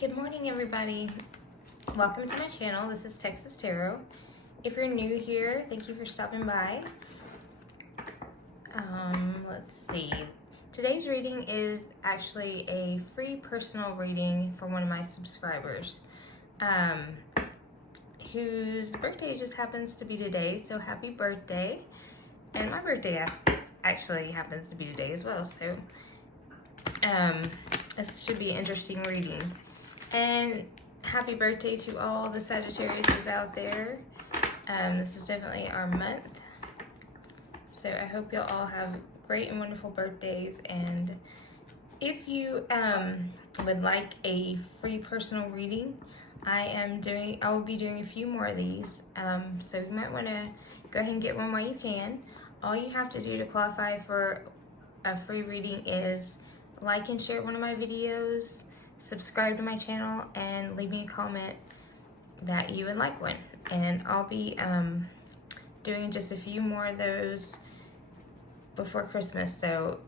Good morning, everybody. Welcome to my channel. This is Texas Tarot. If you're new here, thank you for stopping by. Let's see. Today's reading is actually a free personal reading for one of my subscribers, whose birthday just happens to be today. So happy birthday! And my birthday actually happens to be today as well. So this should be an interesting reading. And happy birthday to all the Sagittarius out there. This is definitely our month. So I hope you'll all have great and wonderful birthdays. And if you would like a free personal reading, I will be doing a few more of these. So you might want to go ahead and get one while you can. All you have to do to qualify for a free reading is like and share one of my videos, subscribe to my channel, and leave me a comment that you would like one. And I'll be doing just a few more of those before Christmas. So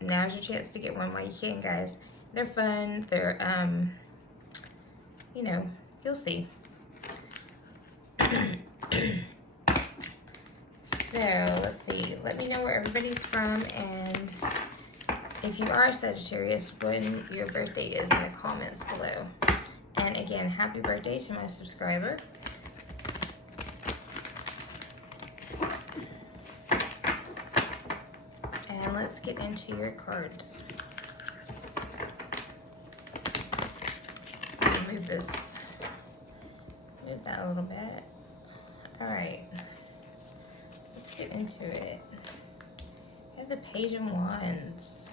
now's your chance to get one while you can, guys. They're fun. They're, you know, you'll see. So let's see. Let me know where everybody's from, and if you are a Sagittarius, when your birthday is in the comments below. And again, happy birthday to my subscriber. And let's get into your cards. Move that a little bit. All right, let's get into it. I have the Page of Wands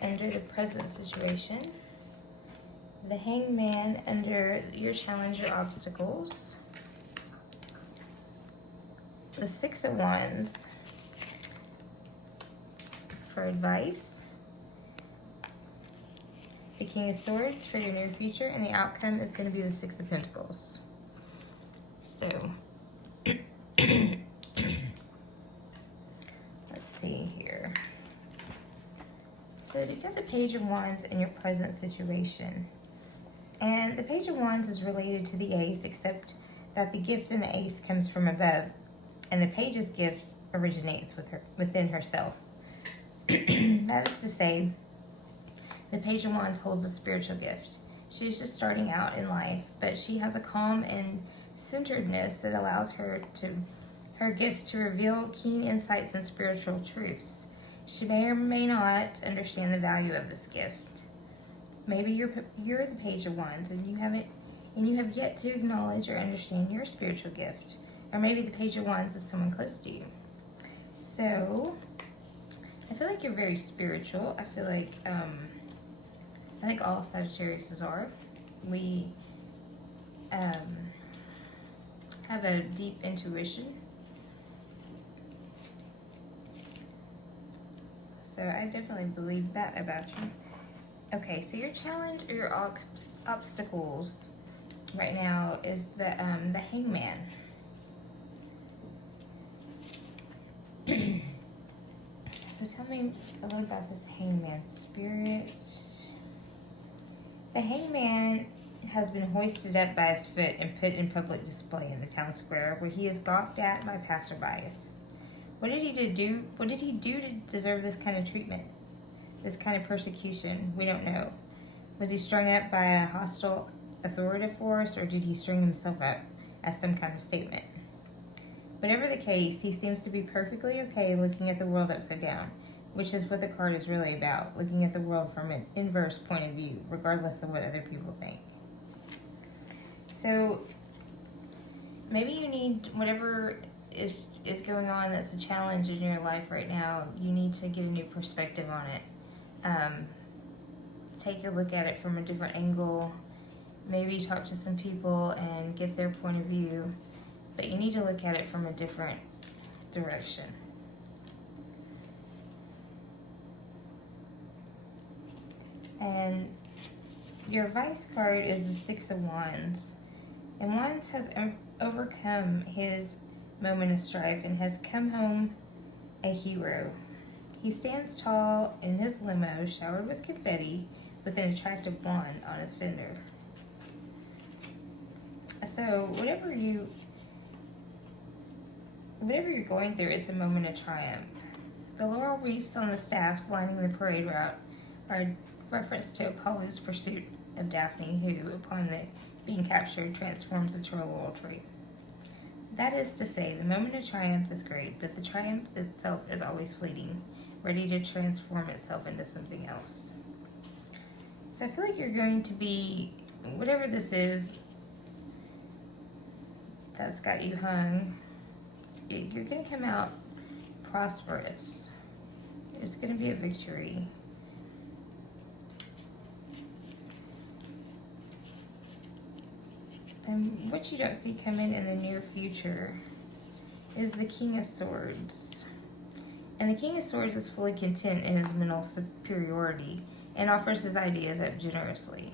under the present situation, the Hangman under your challenge or obstacles, the Six of Wands for advice, the King of Swords for your near future, and the outcome is going to be the Six of Pentacles. So let's see here. So you've got the Page of Wands in your present situation. And the Page of Wands is related to the Ace, except that the gift in the Ace comes from above, and the Page's gift originates within herself. That is to say, the Page of Wands holds a spiritual gift. She's just starting out in life, but she has a calm and centeredness that allows her gift to reveal keen insights and spiritual truths. She may or may not understand the value of this gift. Maybe you're the Page of Wands and you have yet to acknowledge or understand your spiritual gift. Or maybe the Page of Wands is someone close to you. So I feel like you're very spiritual. I feel like I think all Sagittariuses are. We have a deep intuition. So I definitely believe that about you. Okay, so your challenge or your obstacles right now is the Hangman. So tell me a little about this Hangman spirit. The Hangman has been hoisted up by his foot and put in public display in the town square, where he is gawked at by passerbys. What did he do? What did he do to deserve this kind of treatment? This kind of persecution? We don't know. Was he strung up by a hostile authoritative force, or did he string himself up as some kind of statement? Whatever the case, he seems to be perfectly okay looking at the world upside down, which is what the card is really about, looking at the world from an inverse point of view, regardless of what other people think. So maybe you need whatever is going on that's a challenge in your life right now. You need to get a new perspective on it. Take a look at it from a different angle. Maybe talk to some people and get their point of view. But you need to look at it from a different direction. And your advice card is the Six of Wands. And Wands has overcome his moment of strife and has come home a hero. He stands tall in his limo, showered with confetti, with an attractive blonde on his fender. So whatever you're going through, it's a moment of triumph. The laurel wreaths on the staffs lining the parade route are a reference to Apollo's pursuit of Daphne, who, upon being captured, transforms into a laurel tree. That is to say, the moment of triumph is great, but the triumph itself is always fleeting, ready to transform itself into something else. So I feel like you're going to be, whatever this is that's got you hung, you're going to come out prosperous. It's going to be a victory. And what you don't see coming in the near future is the King of Swords. And the King of Swords is fully content in his mental superiority and offers his ideas up generously.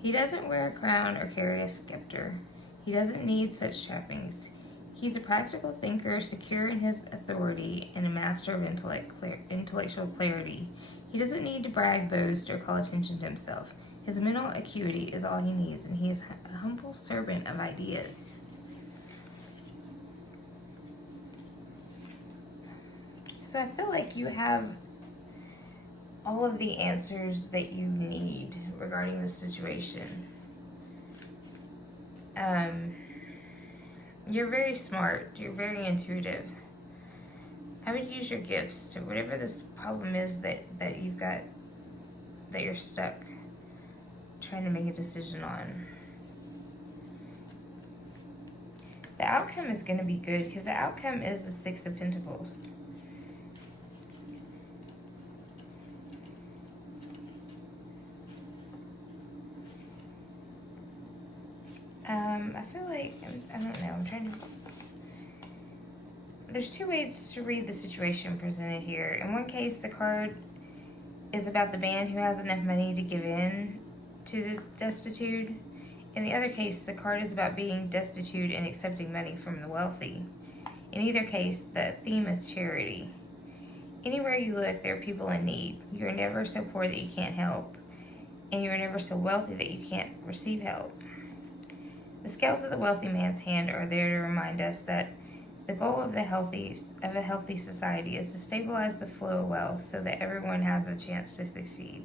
He doesn't wear a crown or carry a scepter. He doesn't need such trappings. He's a practical thinker, secure in his authority, and a master of intellectual clarity. He doesn't need to brag, boast, or call attention to himself. His mental acuity is all he needs, and he is a humble servant of ideas. So I feel like you have all of the answers that you need regarding the situation. You're very smart. You're very intuitive. I would use your gifts to whatever this problem is that you've got, that you're stuck trying to make a decision on. The outcome is going to be good because the outcome is the Six of Pentacles. I feel like, I don't know, I'm trying to... There's two ways to read the situation presented here. In one case, the card is about the man who has enough money to give in to the destitute. In the other case, the card is about being destitute and accepting money from the wealthy. In either case, the theme is charity. Anywhere you look, there are people in need. You are never so poor that you can't help, and you are never so wealthy that you can't receive help. The scales of the wealthy man's hand are there to remind us that the goal of a healthy society is to stabilize the flow of wealth so that everyone has a chance to succeed.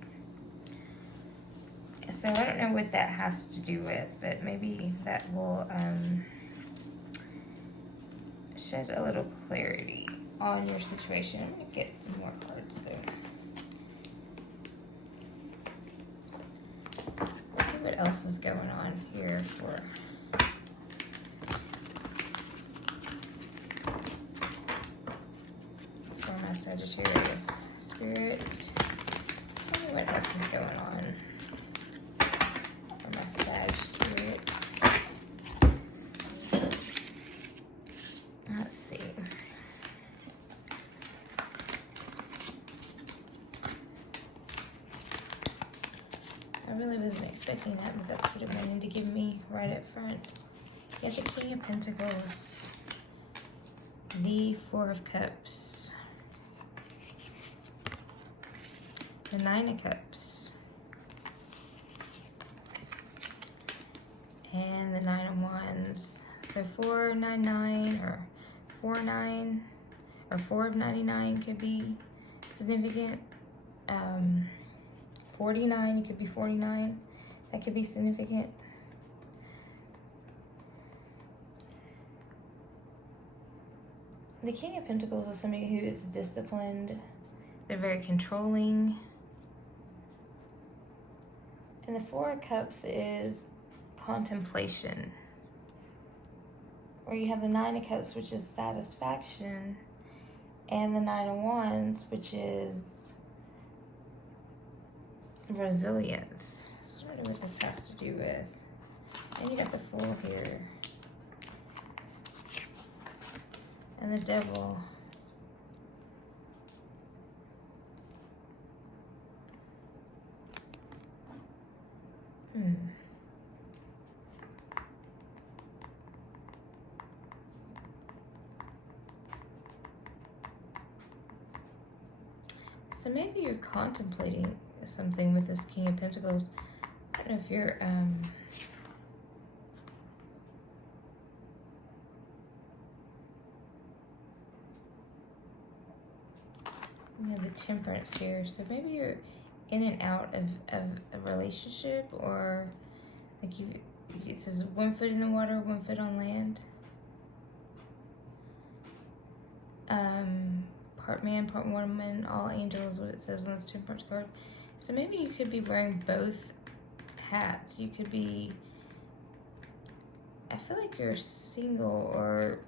So I don't know what that has to do with, but maybe that will shed a little clarity on your situation. I'm going to get some more cards though. Let's see what else is going on here for my Sagittarius spirit. Tell me what else is going on for my Sag spirit. Let's see. I really wasn't expecting that, but that's what it wanted to give me right up front. You have the King of Pentacles, the Four of Cups, the Nine of Cups, and the Nine of Wands. So 499 or 49 or 4 of 99 could be significant. 49, it could be 49. That could be significant. The King of Pentacles is somebody who is disciplined. They're very controlling. And the Four of Cups is contemplation. Or you have the Nine of Cups, which is satisfaction, and the Nine of Wands, which is resilience. So I don't know what this has to do with. And you got the Fool here. And the Devil. So maybe you're contemplating something with this King of Pentacles. I don't know if you're, you have the Temperance here. So maybe you're in and out of a relationship, or like it says 1 foot in the water, 1 foot on land. Part man, part woman, all angels, what it says on this Temperance card. So maybe you could be wearing both hats. You could be, I feel like you're single, or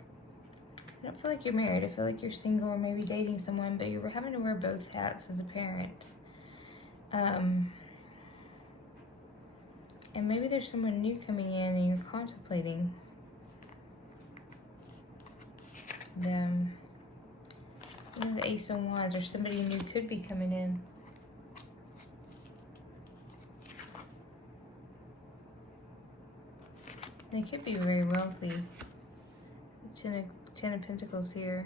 I don't feel like you're married. I feel like you're single or maybe dating someone, but you're having to wear both hats as a parent. And maybe there's someone new coming in and you're contemplating them. You know, the Ace of Wands, or somebody new could be coming in. They could be very wealthy. Ten of Pentacles here.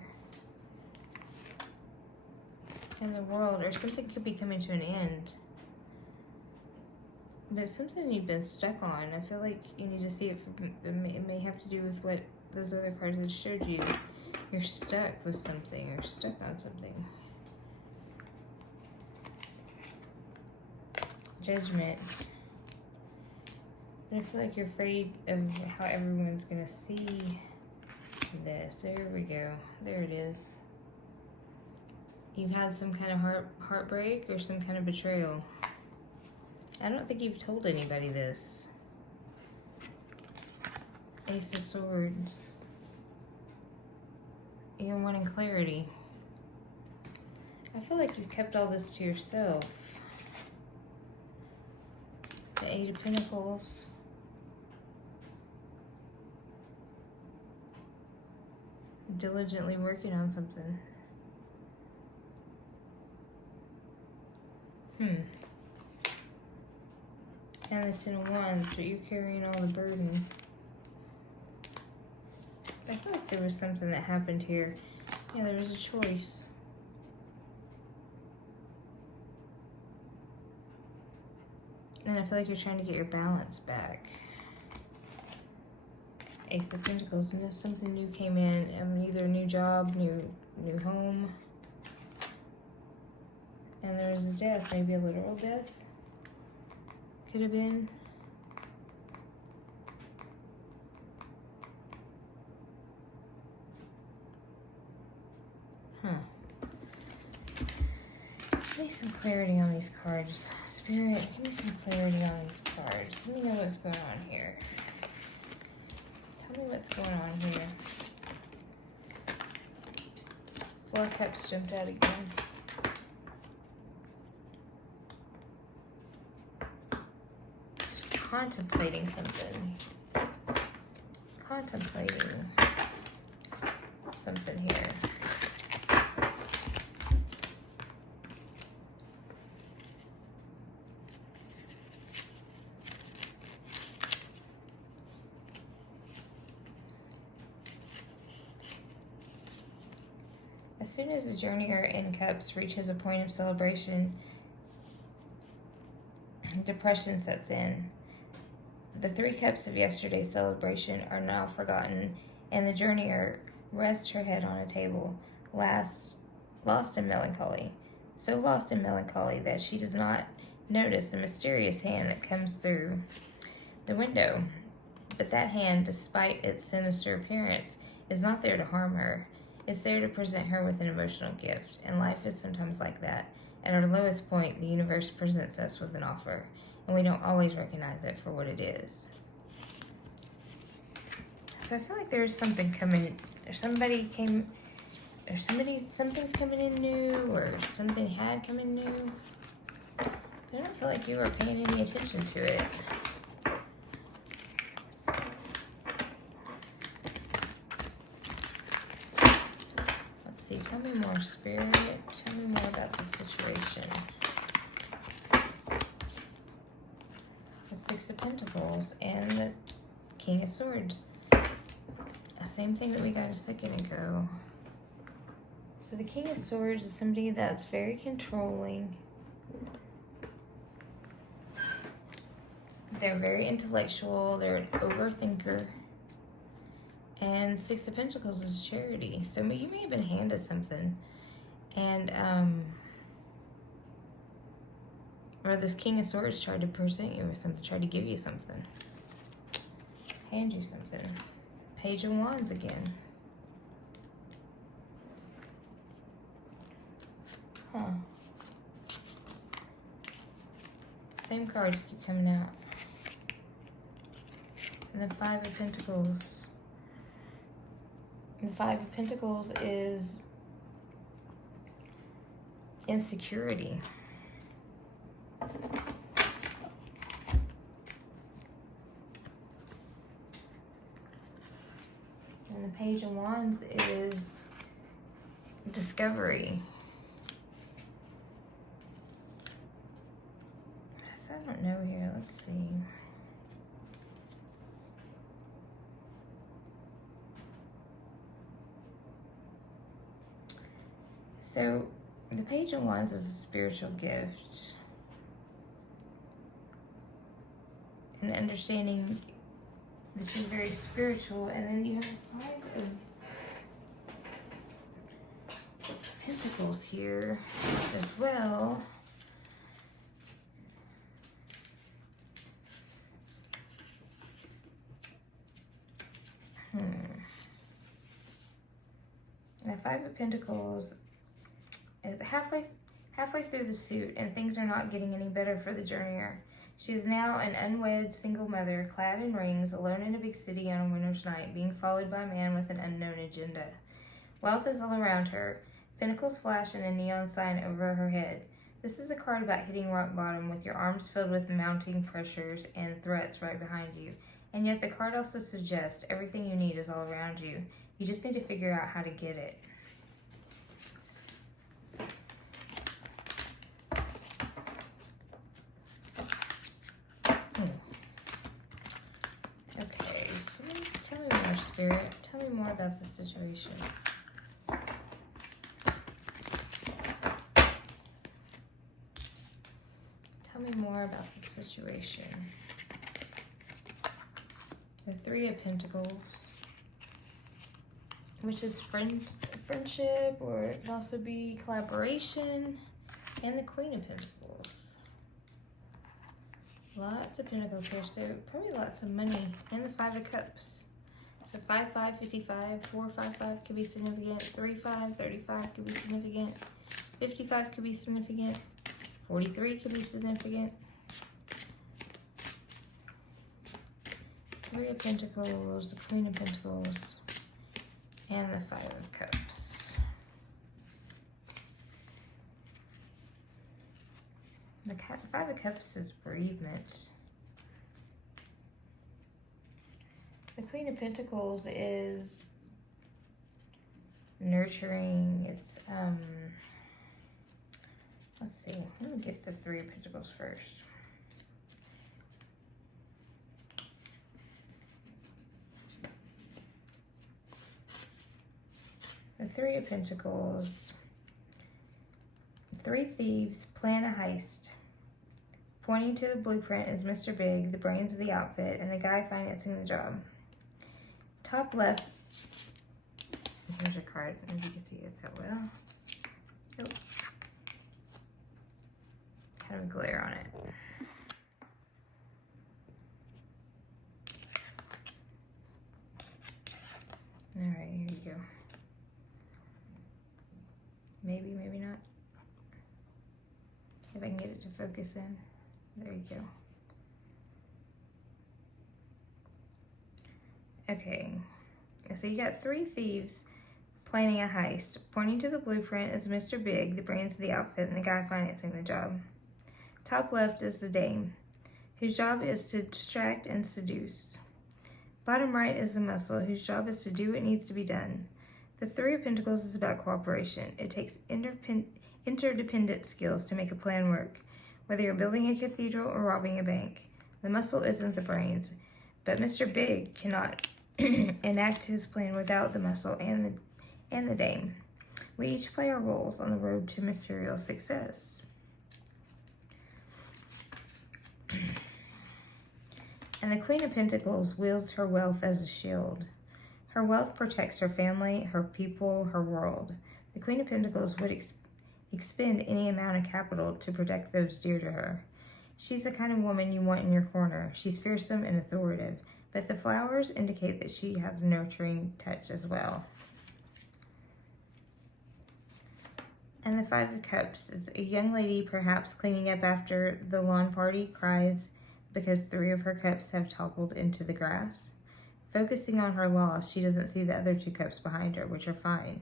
And the World, or something could be coming to an end. But it's something you've been stuck on. I feel like you need to see it. It may have to do with what those other cards that showed you. You're stuck with something. You're stuck on something. Judgment. But I feel like you're afraid of how everyone's going to see this. There we go. There it is. You've had some kind of heartbreak or some kind of betrayal. I don't think you've told anybody this. Ace of Swords. You're wanting clarity. I feel like you've kept all this to yourself. The Eight of Pentacles. Diligently working on something. And the Ten of Wands, but you're carrying all the burden. I feel like there was something that happened here. Yeah, there was a choice. And I feel like you're trying to get your balance back. Ace of Pentacles, and something new came in. Either a new job, new home. And there was a death, maybe a literal death. Could have been. Give me some clarity on these cards. Spirit, give me some clarity on these cards. Let me know what's going on here. Tell me what's going on here. 4 Cups jumped out again. Just contemplating something. Contemplating something here. As soon as the journeyer in Cups reaches a point of celebration, depression sets in. The 3 Cups of yesterday's celebration are now forgotten, and the journeyer rests her head on a table, lost in melancholy. So lost in melancholy that she does not notice the mysterious hand that comes through the window. But that hand, despite its sinister appearance, is not there to harm her. It's there to present her with an emotional gift, and life is sometimes like that. At our lowest point, the universe presents us with an offer, and we don't always recognize it for what it is. So I feel like there's something coming, or something's coming in new, or something had come in new. But I don't feel like you were paying any attention to it. See, tell me more, Spirit. Tell me more about the situation. The 6 of Pentacles and the King of Swords. Same thing that we got a second ago. So the King of Swords is somebody that's very controlling. They're very intellectual. They're an overthinker. And Six of Pentacles is charity. So you may have been handed something. And, or this King of Swords tried to present you with something, tried to give you something. Hand you something. Page of Wands again. Huh. Same cards keep coming out. And the Five of Pentacles. The Five of Pentacles is insecurity. And the Page of Wands is discovery. So I don't know here. Let's see. So the Page of Wands is a spiritual gift. And understanding that you're very spiritual, and then you have Five of Pentacles here as well. And the Five of Pentacles is halfway through the suit, and things are not getting any better for the journeyer. She is now an unwed single mother, clad in rings, alone in a big city on a winter's night, being followed by a man with an unknown agenda. Wealth is all around her. Pentacles flash in a neon sign over her head. This is a card about hitting rock bottom with your arms filled with mounting pressures and threats right behind you. And yet the card also suggests everything you need is all around you. You just need to figure out how to get it. Okay, so tell me more, Spirit. Tell me more about the situation. Tell me more about the situation. The Three of Pentacles, which is friendship, or it can also be collaboration, and the Queen of Pentacles. Lots of Pentacles here, so probably lots of money, and the Five of Cups. So 5, 5, 55, 4, 5, 5 could be significant, 3, 5, 35 could be significant, 55 could be significant, 43 could be significant. Three of Pentacles, the Queen of Pentacles, and the Five of Cups. The Five of Cups is bereavement. The Queen of Pentacles is nurturing. It's, let's see. Let me get the Three of Pentacles first. The Three of Pentacles. Three thieves plan a heist. Pointing to the blueprint is Mr. Big, the brains of the outfit, and the guy financing the job. Top left. Here's your card. I don't know if you can see it that well. Nope. Kind of a glare on it. Alright, here you go. Maybe, maybe not. If I can get it to focus in. There you go. Okay. So you got three thieves planning a heist. Pointing to the blueprint is Mr. Big, the brains of the outfit, and the guy financing the job. Top left is the dame, whose job is to distract and seduce. Bottom right is the muscle, whose job is to do what needs to be done. The Three of Pentacles is about cooperation. It takes interdependent skills to make a plan work, whether you're building a cathedral or robbing a bank. The muscle isn't the brains, but Mr. Big cannot enact his plan without the muscle and the dame. We each play our roles on the road to material success. And the Queen of Pentacles wields her wealth as a shield. Her wealth protects her family, her people, her world. The Queen of Pentacles would expend any amount of capital to protect those dear to her. She's the kind of woman you want in your corner. She's fearsome and authoritative, but the flowers indicate that she has a nurturing touch as well. And the Five of Cups is a young lady, perhaps cleaning up after the lawn party, cries because 3 of her cups have toppled into the grass. Focusing on her loss, she doesn't see the other 2 cups behind her, which are fine.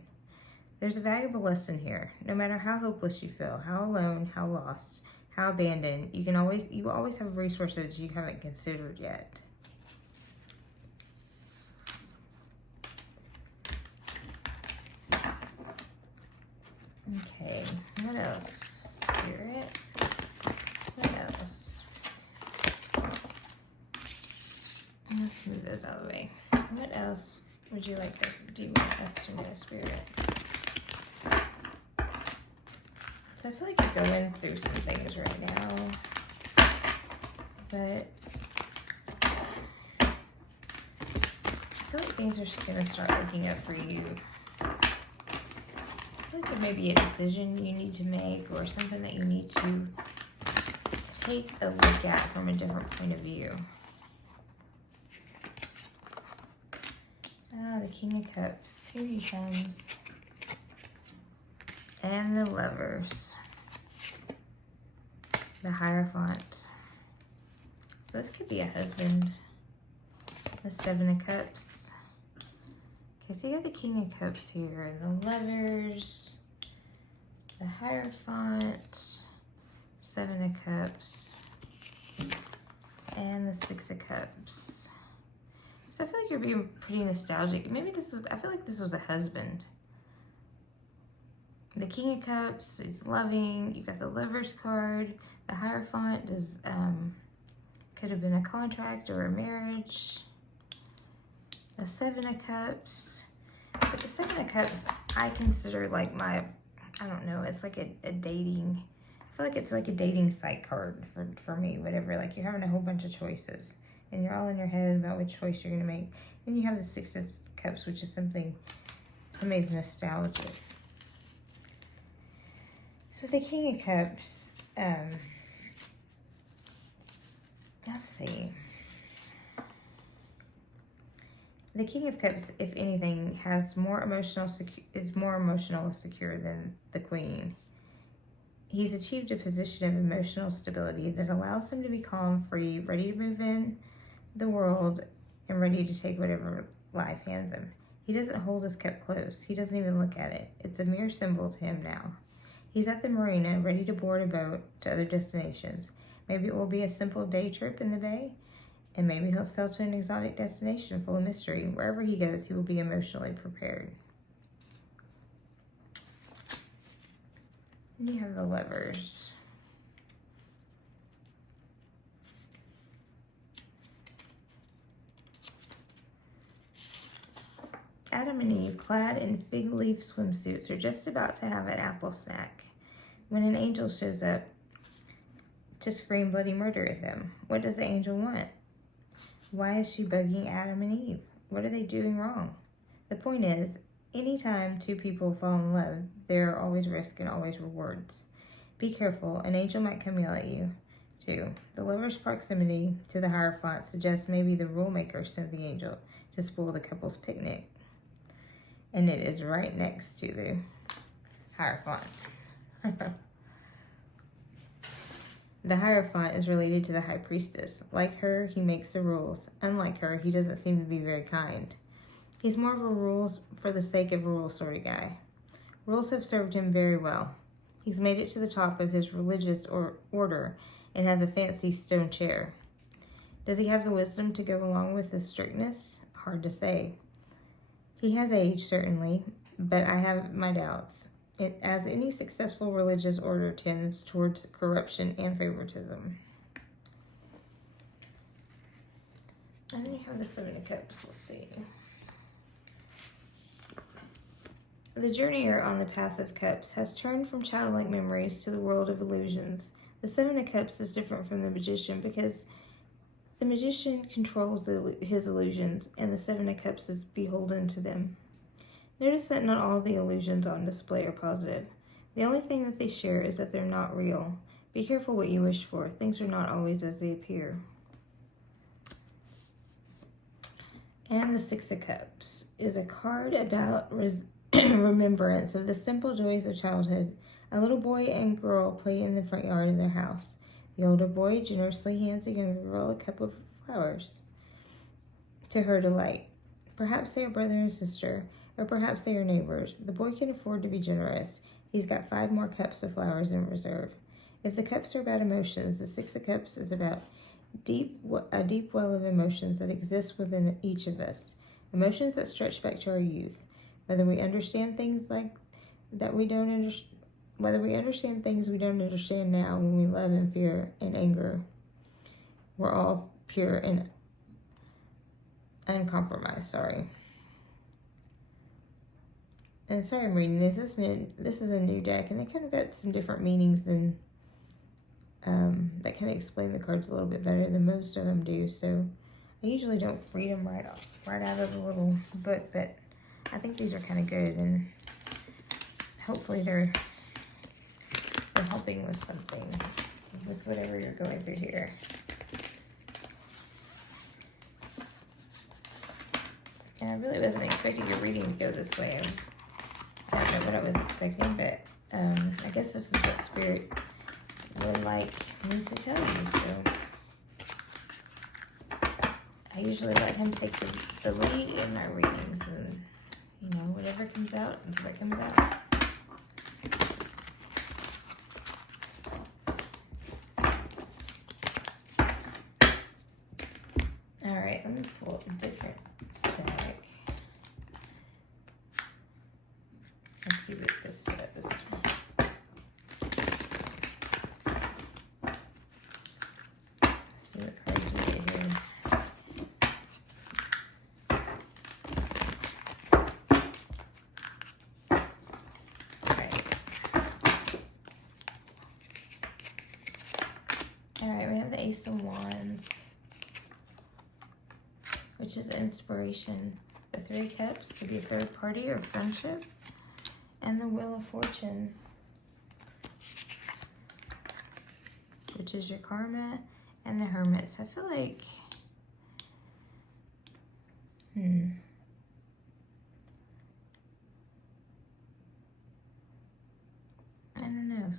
There's a valuable lesson here. No matter how hopeless you feel, how alone, how lost, how abandoned, you will always have resources you haven't considered yet. Okay, what else? Spirit. What else? Let's move those out of the way. What else would you like do you want us to know, Spirit? So I feel like you're going through some things right now, but I feel like things are going to start looking up for you. I feel like there may be a decision you need to make or something that you need to take a look at from a different point of view. Ah, the King of Cups. Here he comes. And the Lovers. The Hierophant. So this could be a husband. The Seven of Cups. Okay, so you got the King of Cups here. The Lovers. The Hierophant. Seven of Cups. And the Six of Cups. So I feel like you're being pretty nostalgic. Maybe I feel like this was a husband. The King of Cups is loving. You got the Lovers card. The Hierophant could have been a contract or a marriage. The Seven of Cups. But the Seven of Cups, I consider like I don't know, it's like a dating, I feel like it's like a dating site card for me, whatever. Like you're having a whole bunch of choices and you're all in your head about which choice you're going to make. Then you have the Six of Cups, which is somebody's nostalgic. So with the King of Cups, let's see. The King of Cups, if anything, is more emotional secure than the Queen. He's achieved a position of emotional stability that allows him to be calm, free, ready to move in the world, and ready to take whatever life hands him. He doesn't hold his cup close. He doesn't even look at it. It's a mere symbol to him now. He's at the marina, ready to board a boat to other destinations. Maybe it will be a simple day trip in the bay, and maybe he'll sail to an exotic destination full of mystery. Wherever he goes, he will be emotionally prepared. And you have the Lovers. Adam and Eve, clad in fig leaf swimsuits, are just about to have an apple snack when an angel shows up to scream bloody murder at them. What does the angel want? Why is she bugging Adam and Eve? What are they doing wrong? The point is, anytime 2 people fall in love, there are always risks and always rewards. Be careful, an angel might come yell at you, too. The Lover's proximity to the Hierophant suggests maybe the rule maker sent the angel to spoil the couple's picnic. And it is right next to the Hierophant. The Hierophant is related to the High Priestess. Like her, he makes the rules. Unlike her, he doesn't seem to be very kind. He's more of a rules for the sake of a rule sort of guy. Rules have served him very well. He's made it to the top of his religious order and has a fancy stone chair. Does he have the wisdom to go along with the strictness? Hard to say. He has age, certainly, but I have my doubts. As any successful religious order tends towards corruption and favoritism. And then you have the Seven of Cups. Let's see. The journeyer on the path of cups has turned from childlike memories to the world of illusions. The Seven of Cups is different from the magician because The magician controls his illusions, and the Seven of Cups is beholden to them. Notice that not all the illusions on display are positive. The only thing that they share is that they're not real. Be careful what you wish for. Things are not always as they appear. And the Six of Cups is a card about remembrance of the simple joys of childhood. A little boy and girl play in the front yard of their house. The older boy generously hands the younger girl a cup of flowers to her delight. Perhaps they are brother and sister, or perhaps they are neighbors. The boy can afford to be generous. He's got 5 more cups of flowers in reserve. If the cups are about emotions, the Six of Cups is about a deep well of emotions that exists within each of us. Emotions that stretch back to our youth. Whether we understand things whether we understand things we don't understand now, when we love and fear and anger, we're all pure and uncompromised. And sorry I'm reading this. This is a new deck, and they kind of got some different meanings than that kind of explain the cards a little bit better than most of them do. So I usually don't read them right out of the little book, but I think these are kind of good, and hopefully they're helping with something, with whatever you're going through here. And I really wasn't expecting your reading to go this way. I don't know what I was expecting, but I guess this is what Spirit would like me to tell you. So I usually let him take the lead in my readings, and whatever comes out is what comes out. Alright, let me pull a different deck. Let's see what this says. Let's see what cards we get here. Alright, we have the Ace of Wands, which is inspiration. The Three of Cups could be a third party or friendship. And the Wheel of Fortune, which is your karma, and the Hermit. So I feel like, I don't know.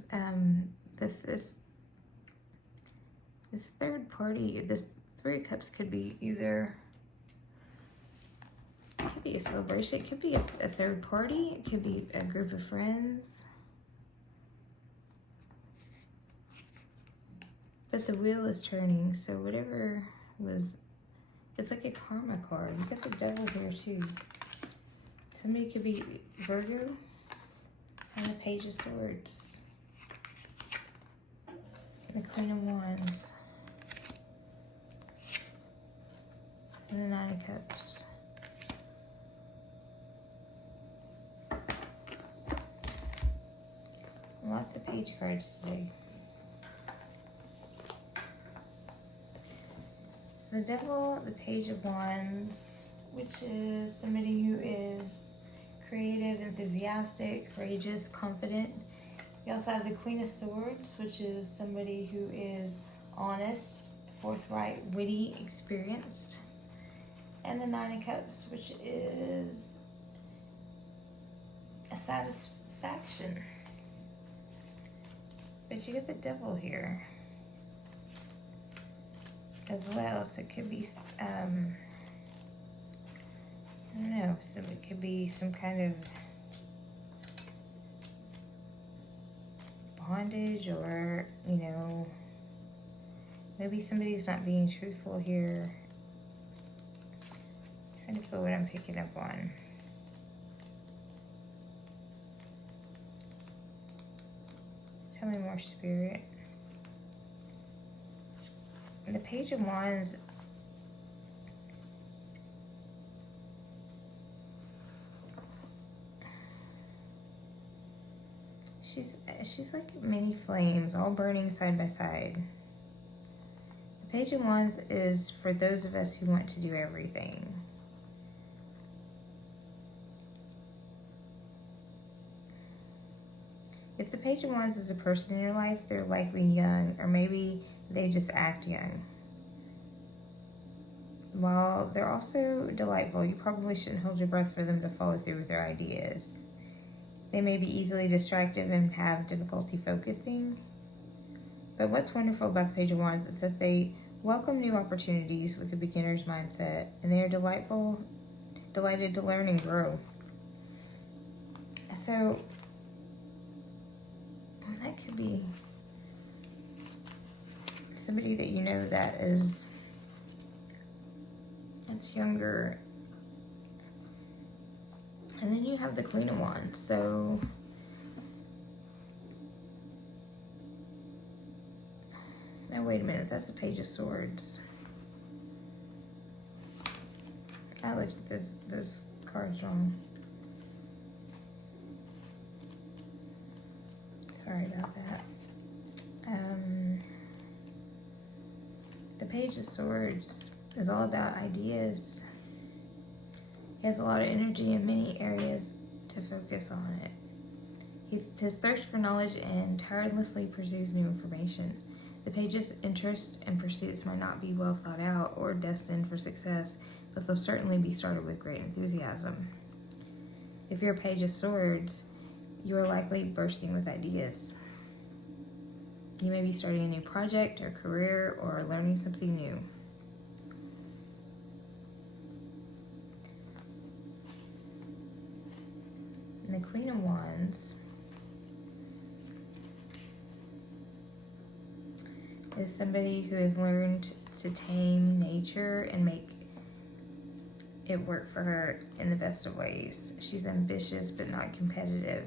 This third party, this Three of Cups could be either, it could be a celebration, it could be a third party, it could be a group of friends. But the wheel is turning, so whatever was, it's like a karma card. You got the Devil here too. Somebody could be Virgo, and the Page of Swords, the Queen of Wands, and the Nine of Cups. Lots of page cards today. So the Devil, the Page of Wands, which is somebody who is creative, enthusiastic, courageous, confident. You also have the Queen of Swords, which is somebody who is honest, forthright, witty, experienced. And the Nine of Cups, which is a satisfaction. But you get the Devil here as well, so it could be, I don't know, so it could be some kind of bondage, or, maybe somebody's not being truthful here. I'm trying to feel what I'm picking up on. Tell me more, Spirit. And the Page of Wands, she's like many flames all burning side by side. The Page of Wands is for those of us who want to do everything. If the Page of Wands is a person in your life, they're likely young, or maybe they just act young. While they're also delightful, you probably shouldn't hold your breath for them to follow through with their ideas. They may be easily distracted and have difficulty focusing. But what's wonderful about the Page of Wands is that they welcome new opportunities with a beginner's mindset, and they are delighted to learn and grow. So that could be somebody that you know that's younger. And then you have the Queen of Wands. So now wait a minute, that's the Page of Swords. I looked at those cards wrong. Sorry about that. The Page of Swords is all about ideas. He has a lot of energy in many areas to focus on it. His thirst for knowledge and tirelessly pursues new information. The Page's interests and pursuits might not be well thought out or destined for success, but they'll certainly be started with great enthusiasm. If you're a Page of Swords, you are likely bursting with ideas. You may be starting a new project or career or learning something new. And the Queen of Wands is somebody who has learned to tame nature and make it work for her in the best of ways. She's ambitious but not competitive.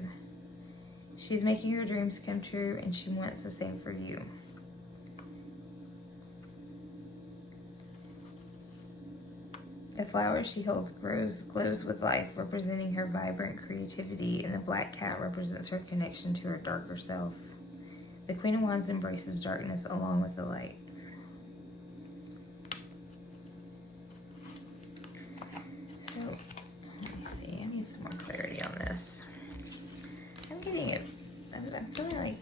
She's making her dreams come true, and she wants the same for you. The flower she holds glows with life, representing her vibrant creativity, and the black cat represents her connection to her darker self. The Queen of Wands embraces darkness along with the light. So, let me see. I need some more clarity on this. I'm getting it. I'm feeling like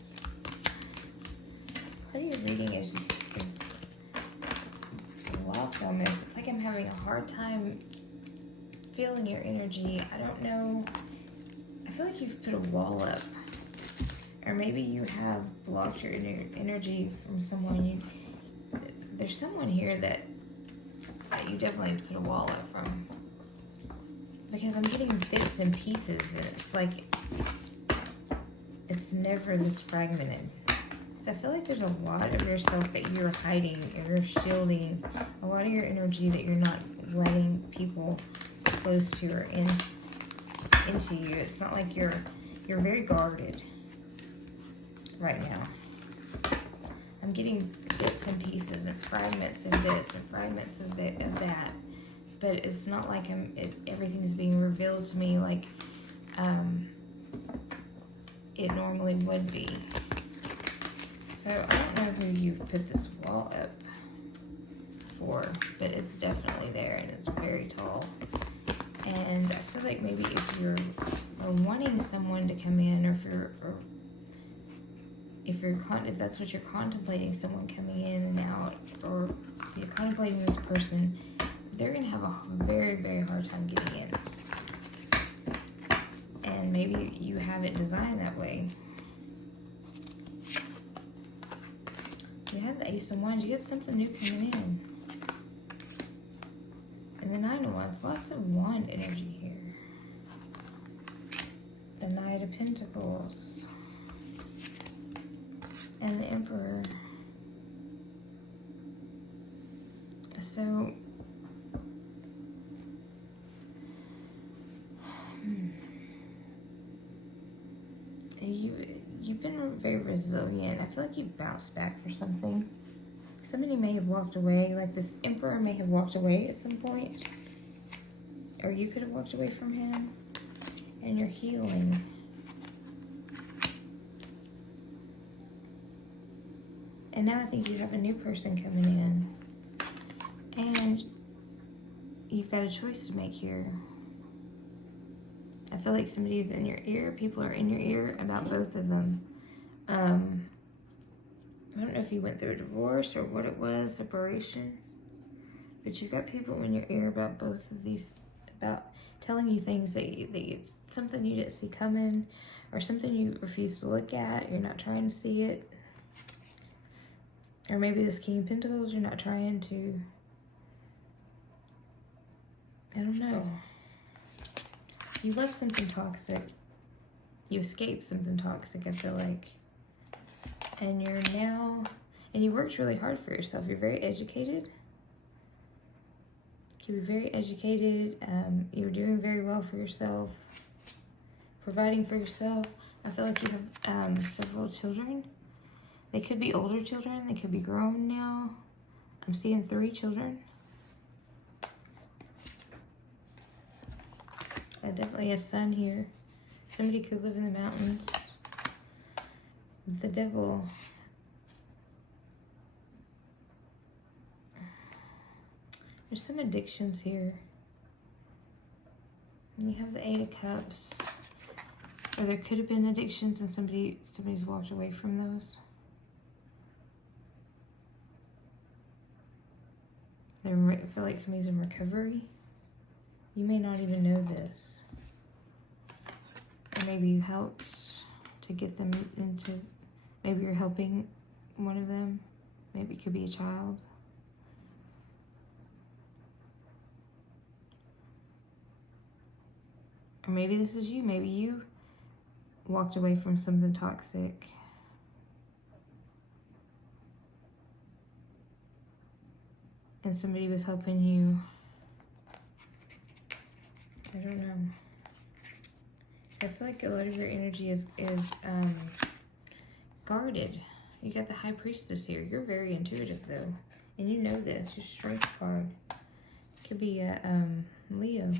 part of your reading is blocked almost. It's like I'm having a hard time feeling your energy. I don't know. I feel like you've put a wall up, or maybe you have blocked your energy from someone. There's someone here that you definitely put a wall up from, because I'm getting bits and pieces, and it's like it's never this fragmented. So I feel like there's a lot of yourself that you're hiding, or you're shielding, a lot of your energy that you're not letting people close to or into you. It's not like you're very guarded right now. I'm getting bits and pieces and fragments of this and fragments of that, but it's not like everything's being revealed to me like it normally would be. So I don't know who you've put this wall up for, but it's definitely there, and it's very tall. And I feel like maybe if you're wanting someone to come in, or if that's what you're contemplating, someone coming in and out, or you're contemplating this person, they're gonna have a very, very hard time getting in. And maybe you have it designed that way. You have the Ace of Wands. You get something new coming in. And the Nine of Wands. Lots of wand energy here. The Knight of Pentacles. And the Emperor. So you've been very resilient. I feel like you've bounced back for something. Somebody may have walked away, like this Emperor may have walked away at some point. Or you could have walked away from him. And you're healing. And now I think you have a new person coming in. you've got a choice to make here. I feel like somebody's in your ear. People are in your ear about both of them. I don't know if you went through a divorce or what it was, separation. But you've got people in your ear about both of these, about telling you things that something you didn't see coming, or something you refuse to look at. You're not trying to see it. Or maybe this King of Pentacles, you're not trying to, I don't know. You left something toxic. You escaped something toxic, I feel like. And you're now, and you worked really hard for yourself. You're very educated. You're very educated. You're doing very well for yourself. Providing for yourself. I feel like you have several children. They could be older children. They could be grown now. I'm seeing 3 children. Definitely a son here. Somebody could live in the mountains. The devil. There's some addictions here. And you have the 8 of Cups. Or there could have been addictions and somebody's walked away from those. I feel like somebody's in recovery. You may not even know this. Or maybe you helped to get them into, maybe you're helping one of them. Maybe it could be a child. Or maybe this is you. Maybe you walked away from something toxic. And somebody was helping you. I don't know. I feel like a lot of your energy is guarded. You got the High Priestess here. You're very intuitive though. And you know this. Your Strength card. Could be a Leo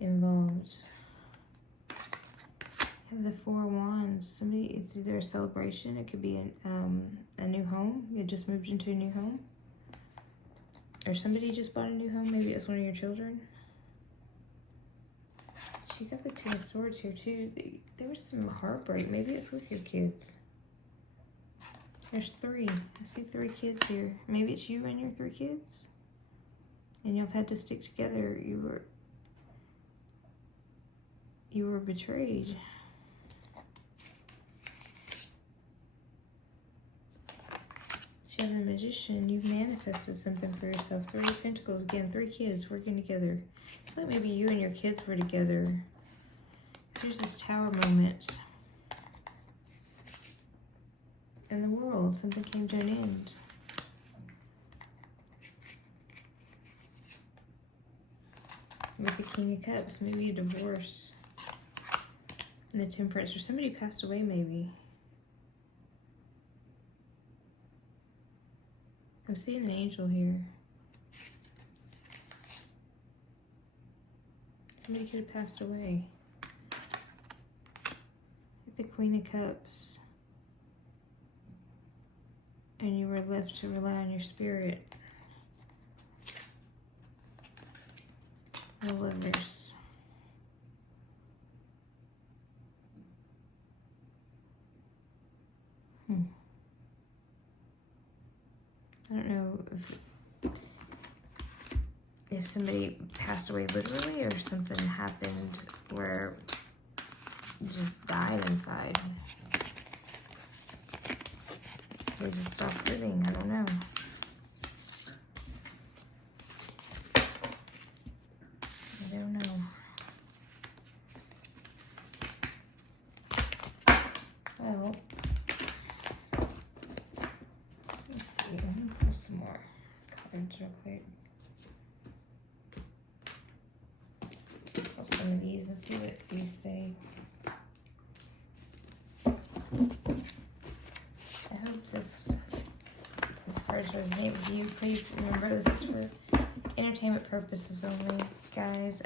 involved. Have the 4 of Wands. It's either a celebration. It could be a new home. You just moved into a new home. Or somebody just bought a new home. Maybe it's one of your children. She got the 10 of Swords here too. There was some heartbreak. Maybe it's with your kids. There's 3. I see 3 kids here. Maybe it's you and your 3 kids. And you've had to stick together. You were betrayed. You have the Magician. You've manifested something for yourself. 3 of Pentacles. Again, 3 kids working together. I feel like maybe you and your kids were together. There's this Tower moment. In the world, something came to an end. With the King of Cups. Maybe a divorce. And the Temperance. Or somebody passed away maybe. I'm seeing an angel here. Somebody could have passed away. The Queen of Cups. And you were left to rely on your spirit. The Lovers. I don't know if somebody passed away literally or something happened where you just died inside. They just stopped living. I don't know. I don't know. Well, let's see. Let me pull some more cards real quick. Pull some of these and see what these say. I hope this cards resonate with you. Please remember this is for entertainment purposes only, guys.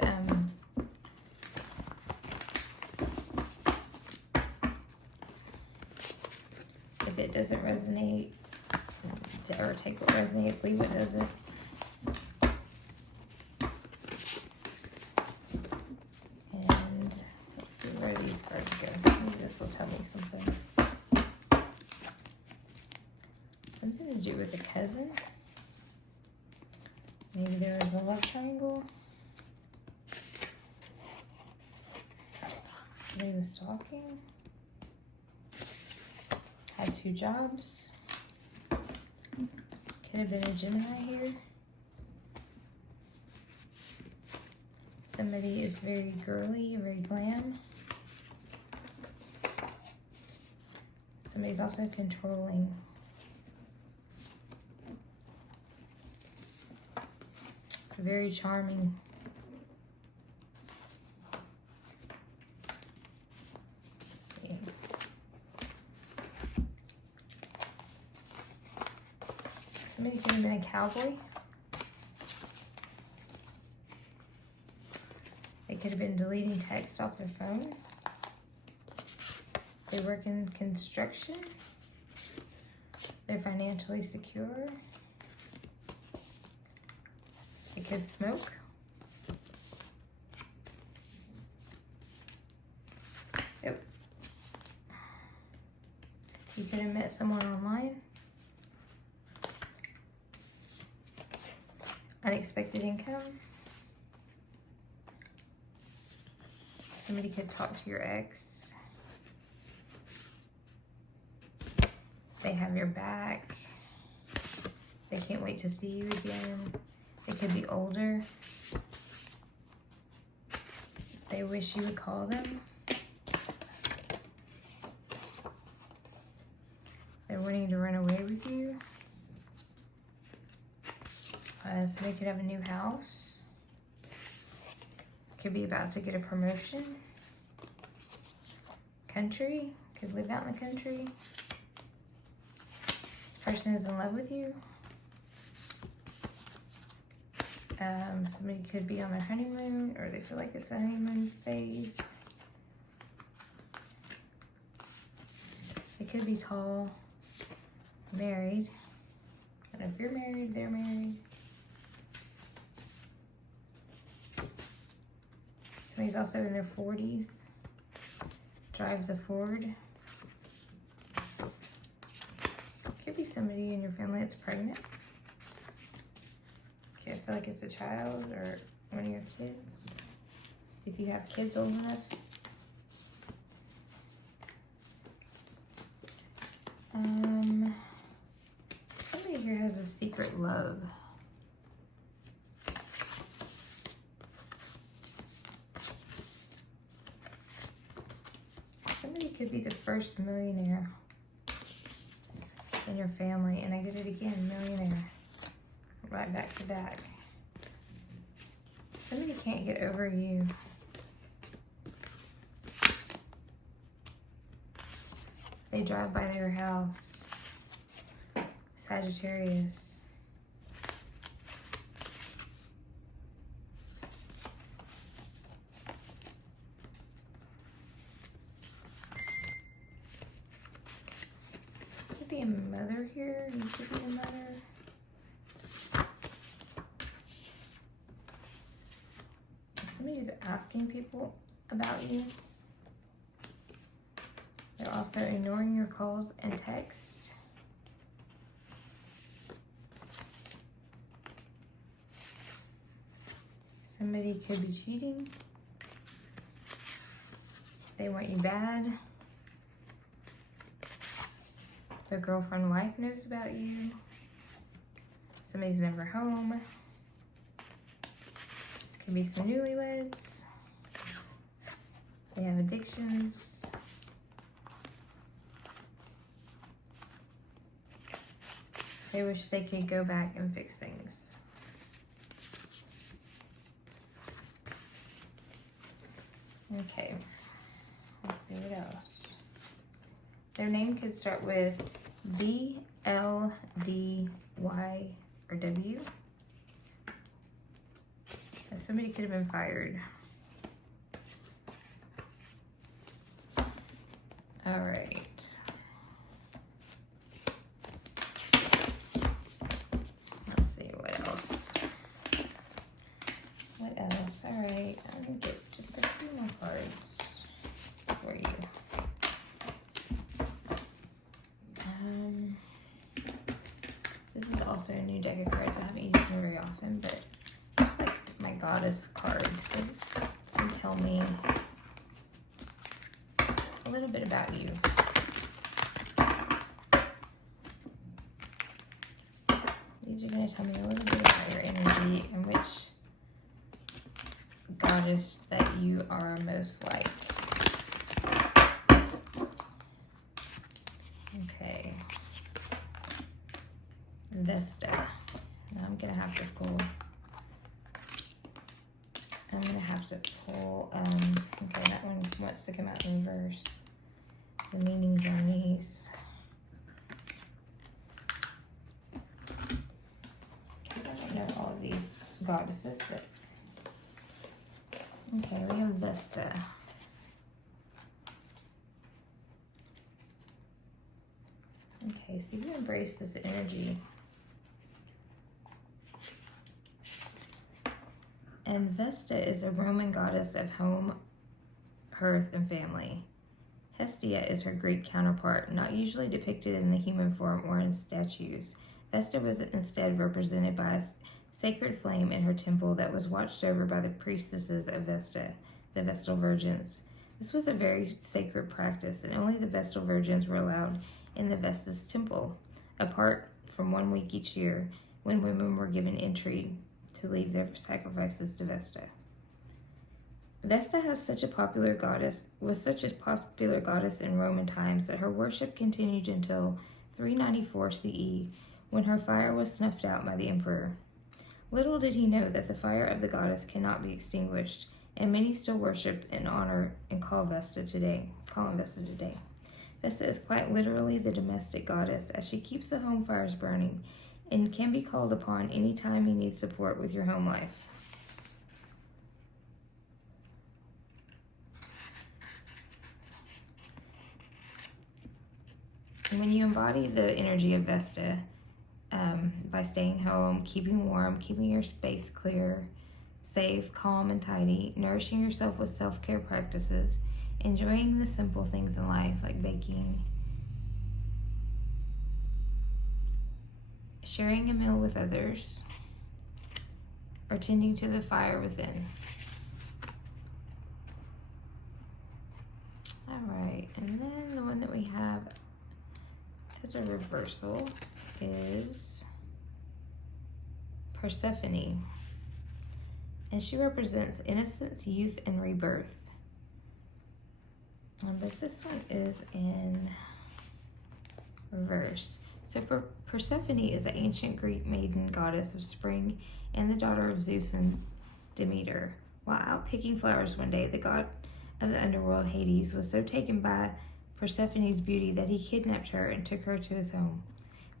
If it doesn't resonate, or take what resonates, leave what doesn't. Something to do with a cousin. Maybe there was a love triangle. Somebody was talking. Had 2 jobs. Could have been a Gemini here. Somebody is very girly, very glam. Somebody's also controlling. Very charming. Let's see. Somebody could have been a cowboy. They could have been deleting text off their phone. They work in construction. They're financially secure. They could smoke. Yep. You could have met someone online. Unexpected income. Somebody could talk to your ex. They have your back. They can't wait to see you again. They could be older. They wish you would call them. They're wanting to run away with you. Somebody could have a new house. Could be about to get a promotion. Country. Could live out in the country. This person is in love with you. Somebody could be on their honeymoon, or they feel like it's a honeymoon phase. They could be tall, married. And if you're married, they're married. Somebody's also in their 40s, drives a Ford. Could be somebody in your family that's pregnant. Okay, I feel like it's a child or one of your kids. If you have kids old enough. Somebody here has a secret love. Somebody could be the first millionaire in your family. And I did it again, millionaire. Right back to back. Somebody can't get over you. They drive by your house. Sagittarius. Could be a mother here. You could be a mother. Somebody's asking people about you. They're also ignoring your calls and texts. Somebody could be cheating. They want you bad. Their girlfriend, wife knows about you. Somebody's never home. This could be some newlyweds. They have addictions. They wish they could go back and fix things. Okay, let's see what else. Their name could start with B, L, D, Y, or W. And somebody could have been fired. All right. Let's see what else. What else? All right, I'm gonna get just a few more cards for you. also a new deck of cards. I haven't used them very often, but just like my goddess cards. So tell me a little bit about you. These are going to tell me a little bit about your energy and which goddess that you are most like. Okay. Vesta. Now I'm going to have to pull. Okay, that one wants to come out in reverse. The meanings on these. I don't know all of these goddesses, but okay, we have Vesta. Okay, so you embrace this energy. And Vesta is a Roman goddess of home, hearth, and family. Hestia is her Greek counterpart, not usually depicted in the human form or in statues. Vesta was instead represented by a sacred flame in her temple that was watched over by the priestesses of Vesta, the Vestal Virgins. This was a very sacred practice, and only the Vestal Virgins were allowed in the Vesta's temple, apart from 1 week each year, when women were given entry to leave their sacrifices to Vesta. Vesta was such a popular goddess in Roman times that her worship continued until 394 CE, when her fire was snuffed out by the emperor. Little did he know that the fire of the goddess cannot be extinguished, and many still worship and honor and call Vesta today. Vesta is quite literally the domestic goddess, as she keeps the home fires burning and can be called upon any time you need support with your home life. And when you embody the energy of Vesta, by staying home, keeping warm, keeping your space clear, safe, calm, and tidy, nourishing yourself with self-care practices, enjoying the simple things in life like baking, sharing a meal with others, or tending to the fire within. All right, and then the one that we have as a reversal is Persephone, and she represents innocence, youth, and rebirth. But this one is in reverse. So Persephone is an ancient Greek maiden goddess of spring and the daughter of Zeus and Demeter. While out picking flowers one day, the god of the underworld, Hades, was so taken by Persephone's beauty that he kidnapped her and took her to his home.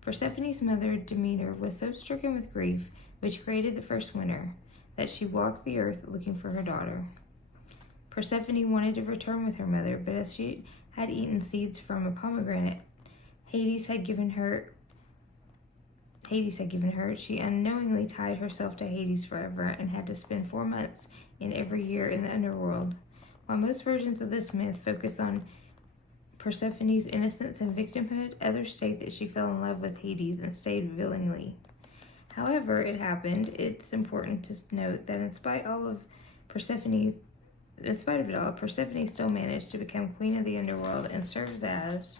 Persephone's mother, Demeter, was so stricken with grief, which created the first winter, that she walked the earth looking for her daughter. Persephone wanted to return with her mother, but as she had eaten seeds from a pomegranate Hades had given her, she unknowingly tied herself to Hades forever and had to spend 4 months in every year in the underworld. While most versions of this myth focus on Persephone's innocence and victimhood, others state that she fell in love with Hades and stayed willingly. However it happened, it's important to note that in spite of it all, Persephone still managed to become queen of the underworld and serves as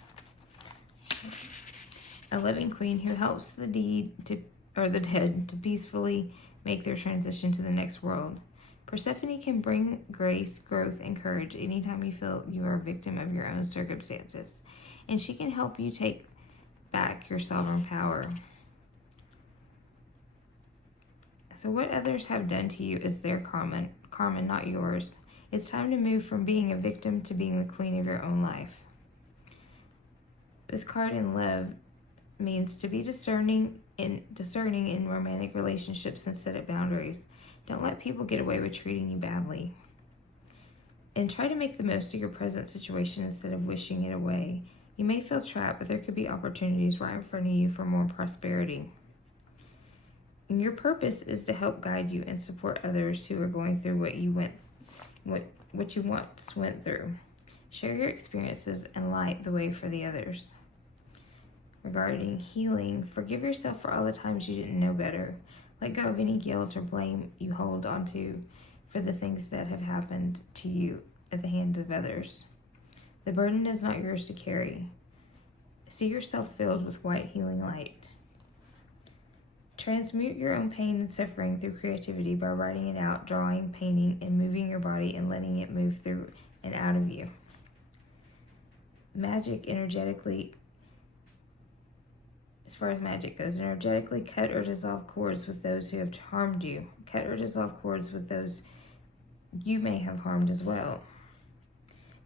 a living queen who helps the dead to peacefully make their transition to the next world. Persephone can bring grace, growth, and courage anytime you feel you are a victim of your own circumstances, and she can help you take back your sovereign power. So what others have done to you is their karma, not yours. It's time to move from being a victim to being the queen of your own life. This card in love means to be discerning in romantic relationships and set up boundaries. Don't let people get away with treating you badly. And try to make the most of your present situation instead of wishing it away. You may feel trapped, but there could be opportunities right in front of you for more prosperity. And your purpose is to help guide you and support others who are going through what you once went through. Share your experiences and light the way for the others. regarding healing, forgive yourself for all the times you didn't know better. Let go of any guilt or blame you hold onto for the things that have happened to you at the hands of others. The burden is not yours to carry. See yourself filled with white healing light. Transmute your own pain and suffering through creativity by writing it out, drawing, painting, and moving your body and letting it move through and out of you. Magic energetically, as far as magic goes, energetically cut or dissolve cords with those who have harmed you. Cut or dissolve cords with those you may have harmed as well.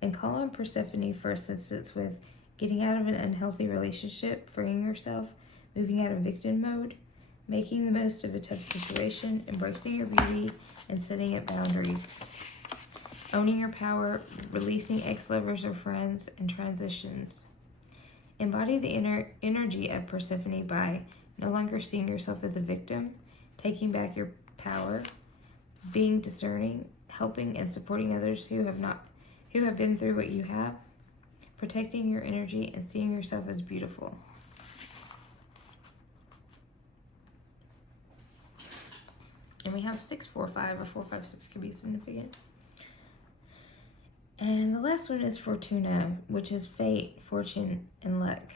And call on Persephone for assistance with getting out of an unhealthy relationship, freeing yourself, moving out of victim mode, making the most of a tough situation, embracing your beauty, and setting up boundaries. Owning your power, releasing ex-lovers or friends, and transitions. Embody the inner energy of Persephone by no longer seeing yourself as a victim, taking back your power, being discerning, helping and supporting others who have been through what you have, protecting your energy, and seeing yourself as beautiful. And we have 645 or 456 can be significant. And the last one is Fortuna, which is fate, fortune, and luck.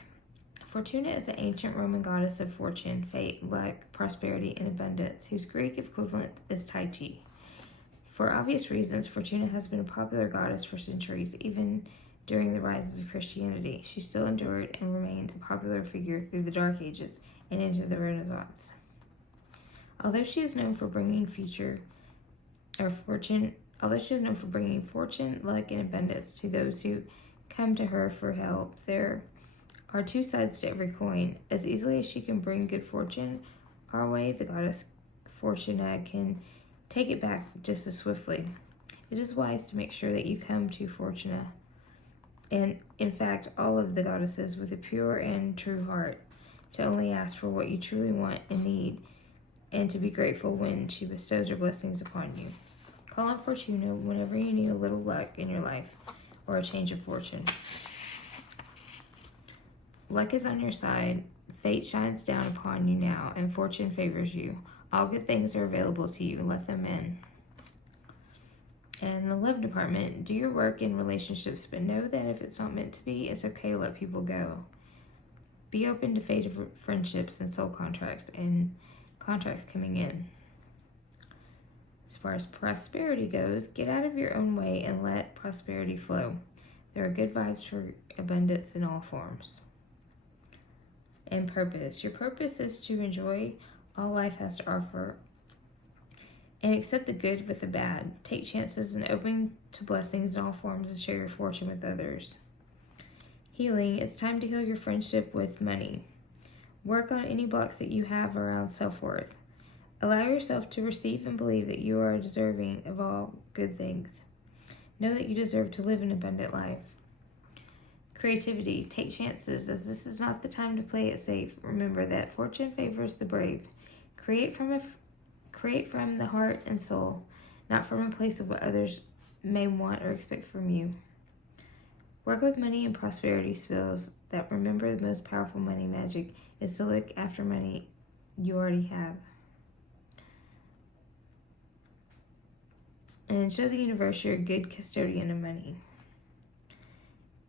Fortuna is an ancient Roman goddess of fortune, fate, luck, prosperity, and abundance, whose Greek equivalent is Tai Chi. For obvious reasons, Fortuna has been a popular goddess for centuries, even during the rise of Christianity. She still endured and remained a popular figure through the Dark Ages and into the Renaissance. Although she is known for bringing fortune, luck, and abundance to those who come to her for help, there are two sides to every coin. As easily as she can bring good fortune our way, the goddess Fortuna can take it back just as swiftly. It is wise to make sure that you come to Fortuna, and in fact all of the goddesses, with a pure and true heart, to only ask for what you truly want and need, and to be grateful when she bestows her blessings upon you. Call on Fortuna whenever you need a little luck in your life or a change of fortune. Luck is on your side, fate shines down upon you now, and fortune favors you. All good things are available to you. Let them in. And the love department, do your work in relationships, but know that if it's not meant to be, it's okay to let people go. Be open to fated friendships and soul contracts and contracts coming in. As far as prosperity goes, get out of your own way and let prosperity flow. There are good vibes for abundance in all forms. And purpose. Your purpose is to enjoy all life has to offer and accept the good with the bad. Take chances and open to blessings in all forms and share your fortune with others. Healing. It's time to heal your friendship with money. Work on any blocks that you have around self-worth. Allow yourself to receive and believe that you are deserving of all good things. Know that you deserve to live an abundant life. Creativity. Take chances, as this is not the time to play it safe. Remember that fortune favors the brave. Create from the heart and soul, not from a place of what others may want or expect from you. Work with money and prosperity spells that remember the most powerful money magic is to look after money you already have. And show the universe you're a good custodian of money.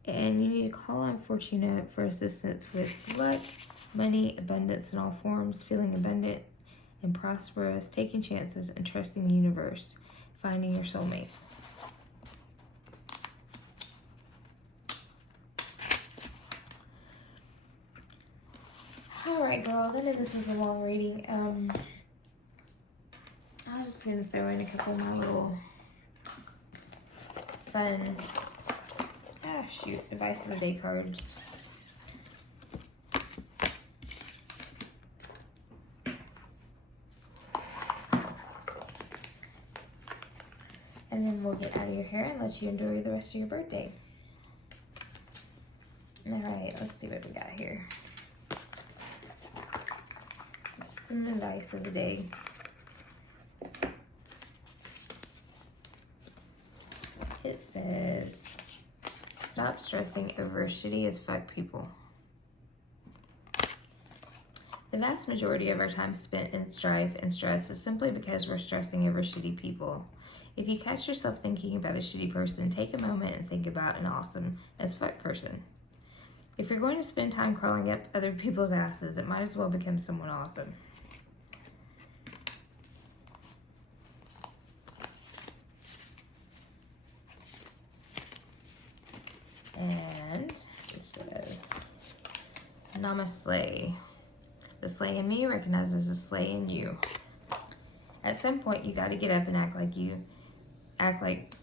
And you need to call on Fortuna for assistance with luck, money, abundance in all forms, feeling abundant and prosperous, taking chances, and trusting the universe, finding your soulmate. Alright, girl, I know this is a long reading. I'm just going to throw in a couple of my little fun, advice of the day cards. And then we'll get out of your hair and let you enjoy the rest of your birthday. Alright, let's see what we got here. Just some advice of the day. It says, stop stressing over shitty as fuck people. The vast majority of our time spent in strife and stress is simply because we're stressing over shitty people. If you catch yourself thinking about a shitty person, take a moment and think about an awesome as fuck person. If you're going to spend time crawling up other people's asses, it might as well become someone awesome. And it says, Namaste. The slay in me recognizes the slay in you. At some point, you got to get up and act like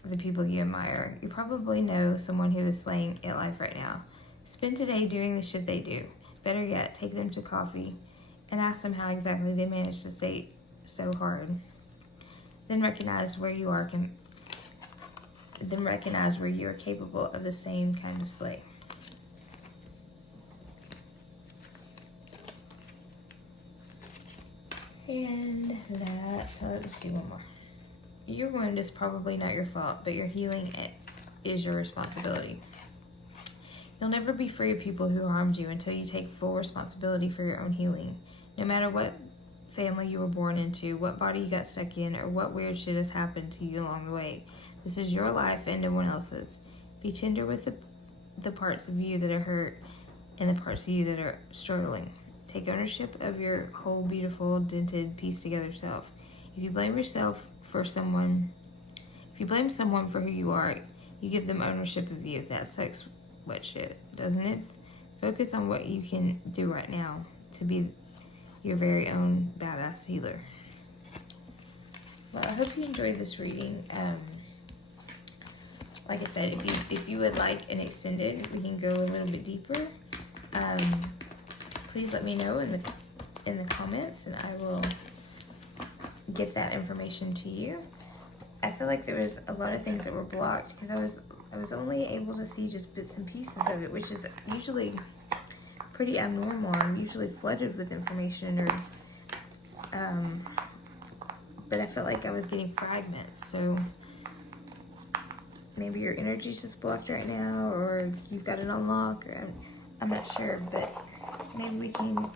the people you admire. You probably know someone who is slaying at life right now. Spend today doing the shit they do. Better yet, take them to coffee and ask them how exactly they managed to stay so hard. Then recognize where you are capable of the same kind of slay. And let's do one more. Your wound is probably not your fault, but your healing is your responsibility. You'll never be free of people who harmed you until you take full responsibility for your own healing. No matter what family you were born into, what body you got stuck in, or what weird shit has happened to you along the way, this is your life and no one else's. Be tender with the parts of you that are hurt and the parts of you that are struggling. Take ownership of your whole beautiful, dented, pieced together self. If you blame someone for who you are, you give them ownership of you. That sucks what shit, doesn't it? Focus on what you can do right now to be your very own badass healer. Well, I hope you enjoyed this reading. Like I said, if you would like an extended, we can go a little bit deeper. Please let me know in the comments, and I will get that information to you. I feel like there was a lot of things that were blocked because I was only able to see just bits and pieces of it, which is usually pretty abnormal. I'm usually flooded with information, but I felt like I was getting fragments. So maybe your energy's just blocked right now, or you've got it on lock, or I'm not sure, but maybe we can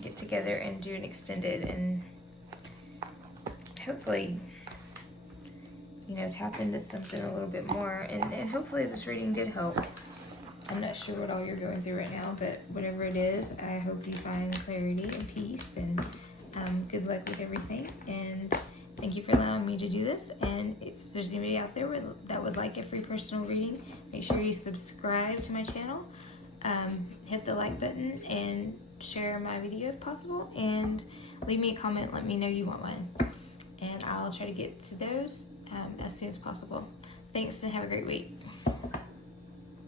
get together and do an extended and hopefully, tap into something a little bit more. And hopefully this reading did help. I'm not sure what all you're going through right now, but whatever it is, I hope you find clarity and peace, and good luck with everything. And thank you for allowing me to do this. And if there's anybody out there that would like a free personal reading, make sure you subscribe to my channel. Hit the like button and share my video if possible, and leave me a comment. Let me know you want one, and I'll try to get to those as soon as possible. Thanks, and have a great week.